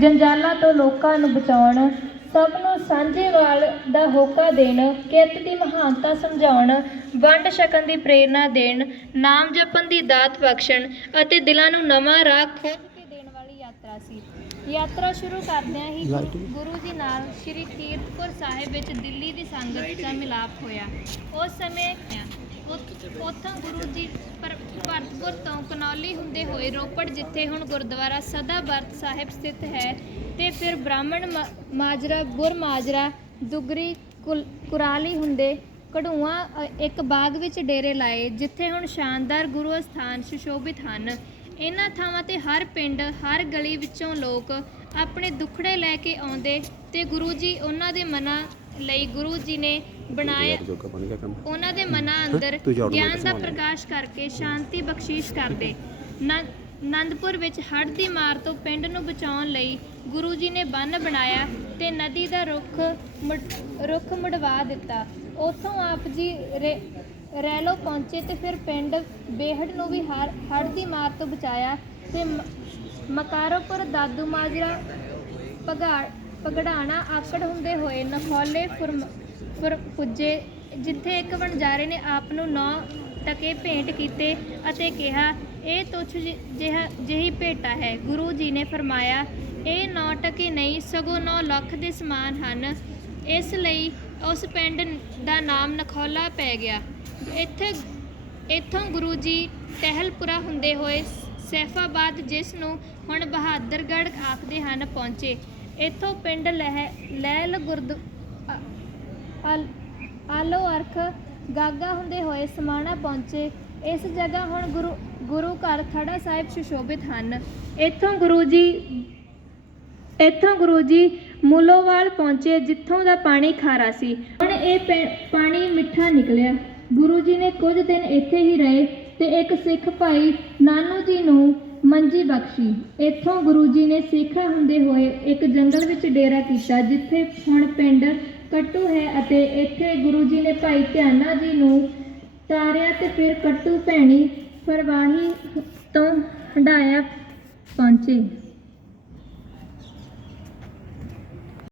ਜੰਜਾਲਾਂ ਤੋਂ ਲੋਕਾਂ ਨੂੰ ਬਚਾਉਣ ਸਭ ਨੂੰ ਸਾਂਝੇਵਾਲ ਦਾ ਹੋਕਾ ਦੇਣ ਕਿਰਤ ਦੀ ਮਹਾਨਤਾ ਸਮਝਾਉਣ ਵੰਡ ਛਕਣ ਦੀ ਪ੍ਰੇਰਣਾ ਦੇਣ ਨਾਮ ਜਪਣ ਦੀ ਦਾਤ ਬਖਸ਼ਣ ਅਤੇ ਦਿਲਾਂ ਨੂੰ ਨਵਾਂ ਰਾਹ ਖੋਜ ਕੇ ਦੇਣ ਵਾਲੀ ਯਾਤਰਾ ਸੀ। ਯਾਤਰਾ ਸ਼ੁਰੂ ਕਰਦਿਆਂ ਹੀ ਗੁਰੂ ਜੀ ਨਾਲ ਸ੍ਰੀ ਕੀਰਤਪੁਰ ਸਾਹਿਬ ਵਿੱਚ ਦਿੱਲੀ ਦੀ ਸੰਗਤ ਦਾ ਮਿਲਾਪ ਹੋਇਆ। ਉਸ ਸਮੇਂ ਉੱਥੋਂ ਗੁਰੂ ਜੀ ਪਰ- ਭਰਤਪੁਰ ਤੋਂ ਕਨੌਲੀ ਹੁੰਦੇ ਹੋਏ ਰੋਪੜ, ਜਿੱਥੇ ਹੁਣ ਗੁਰਦੁਆਰਾ ਸਦਾ ਬਰਤ ਸਾਹਿਬ ਸਥਿਤ ਹੈ ਤੇ ਫਿਰ ਬ੍ਰਾਹਮਣ ਮਾ- ਮਾਜਰਾ, ਬੁਰ ਮਾਜਰਾ, ਦੁਗਰੀ, ਕੁਲ- ਕੁਰਾਲੀ ਹੁੰਦੇ ਕਢੂਆ ਇੱਕ ਬਾਗ ਵਿੱਚ ਡੇਰੇ ਲਾਏ, ਜਿੱਥੇ ਹੁਣ ਸ਼ਾਨਦਾਰ ਗੁਰੂ ਅਸਥਾਨ ਸੁਸ਼ੋਭਿਤ ਹਨ। ਇਹਨਾਂ ਥਾਵਾਂ ਤੇ ਹਰ ਪਿੰਡ, ਹਰ ਗਲੀ ਵਿੱਚੋਂ ਲੋਕ ਆਪਣੇ ਦੁੱਖੜੇ ਲੈ ਕੇ ਆਉਂਦੇ ਤੇ ਗੁਰੂ ਜੀ ਉਹਨਾਂ ਦੇ ਮਨਾਂ ਲਈ ਗੁਰੂ ਜੀ ਨੇ ਬਣਾਇਆ ਜੋਗਾ ਬਣ ਗਿਆ ਕੰਮ ਉਹਨਾਂ ਦੇ ਮਨਾਂ ਅੰਦਰ ਗਿਆਨ ਦਾ। ਪ੍ਰਕਾਸ਼ ਕਰਕੇ ਸ਼ਾਂਤੀ ਬਖਸ਼ੀਸ਼ ਕਰਦੇ ਨ- ਆਨੰਦਪੁਰ ਵਿੱਚ ਹੜ੍ਹ ਦੀ ਮਾਰ ਤੋਂ ਪਿੰਡ ਨੂੰ ਬਚਾਉਣ ਲਈ ਗੁਰੂ ਜੀ ਨੇ ਬੰਨ ਬਣਾਇਆ ਤੇ ਨਦੀ ਦਾ ਰੁੱਖ ਰੁੱਖ ਮੁੜਵਾ ਦਿੱਤਾ ਉੱਥੋਂ ਆਪ ਜੀ ਰੇ- ਰੈਲੋ ਪਹੁੰਚੇ ਤੇ ਫਿਰ ਪਿੰਡ ਬੇਹੜ ਨੂੰ ਵੀ ਹੜ੍ਹ ਦੀ ਮਾਰ ਤੋਂ ਬਚਾਇਆ ਤੇ ਮਕਾਰੋਪੁਰ ਦਾਦੂ ਮਾਜਰਾ ਪਗਾੜ ਪਗੜਾਣਾ ਆਕੜ ਹੁੰਦੇ ਹੋਏ ਨਖੌਲੇ ਫੁਰਮ ਪੁੱਜੇ। ਜਿੱਥੇ ਇੱਕ ਵਣਜਾਰੇ ਨੇ ਆਪ ਨੂੰ ਨੌ ਟਕੇ ਭੇਂਟ ਕੀਤੇ ਅਤੇ ਕਿਹਾ, ਇਹ ਤੁਛ ਜਿਹਾ, ਜਿਹੀ ਭੇਟਾ ਹੈ। ਗੁਰੂ ਜੀ ਨੇ ਫਰਮਾਇਆ, ਇਹ ਨੌ ਟਕੇ ਨਹੀਂ, ਸਗੋਂ 9 ਲੱਖ ਦੇ ਸਮਾਨ ਹਨ। ਇਸ ਲਈ ਉਸ ਪਿੰਡ ਦਾ ਨਾਮ ਨਖੌਲਾ ਪੈ ਗਿਆ। ਇੱਥੇ, ਇੱਥੋਂ ਗੁਰੂ ਜੀ ਟਹਿਲਪੁਰਾ ਹੁੰਦੇ ਹੋਏ ਸੈਫਾਬਾਦ, ਜਿਸ ਨੂੰ ਹੁਣ ਬਹਾਦਰਗੜ੍ਹ ਆਖਦੇ ਹਨ, ਪਹੁੰਚੇ। ਇੱਥੋਂ ਪਿੰਡ ਲਹਿ ਲੈਲ ਗੁਰਦ ਆਲੋ ਅਰਖ ਗਾਗਾ ਹੁੰਦੇ ਹੋਏ ਸਮਾਣਾ ਪਹੁੰਚੇ। ਇਸ ਜਗ੍ਹਾ ਹੁਣ ਗੁਰੂ ਗੁਰੂ ਘਰ ਖੜਾ ਸਾਹਿਬ ਸੁਸ਼ੋਭਿਤ ਹਨ। ਇੱਥੋਂ ਗੁਰੂ ਜੀ, ਇੱਥੋਂ ਗੁਰੂ ਜੀ ਮੂਲੋਵਾਲ ਪਹੁੰਚੇ ਜਿੱਥੋਂ ਦਾ ਪਾਣੀ ਖਾਰਾ ਸੀ। ਹੁਣ ਇਹ ਪੈ- ਪਾਣੀ ਮਿੱਠਾ ਨਿਕਲਿਆ। ਗੁਰੂ ਜੀ ਨੇ ਕੁਝ ਦਿਨ ਇੱਥੇ ਹੀ ਰਹੇ ਤੇ ਇੱਕ ਸਿੱਖ ਭਾਈ ਨਾਨੂ ਜੀ ਨੂੰ ਮੰਜੀ ਬਖਸ਼ੀ। ਇੱਥੋਂ ਗੁਰੂ ਜੀ ਨੇ ਸਿੱਖ ਹੁੰਦੇ ਹੋਏ ਇੱਕ ਜੰਗਲ ਵਿੱਚ ਡੇਰਾ ਕੀਤਾ, ਜਿੱਥੇ ਹੁਣ ਪਿੰਡ ਕੱਟੂ ਹੈ ਅਤੇ ਇੱਥੇ ਗੁਰੂ ਜੀ ਨੇ ਭਾਈ ਧਿਆਨਾ ਜੀ ਨੂੰ ਤਾਰਿਆ ਤੇ ਫਿਰ ਕੱਟੂ ਭੈਣੀ ਫਰਵਾਹੀ ਤੋਂ ਹੰਡਾਇਆ ਪਹੁੰਚੇ।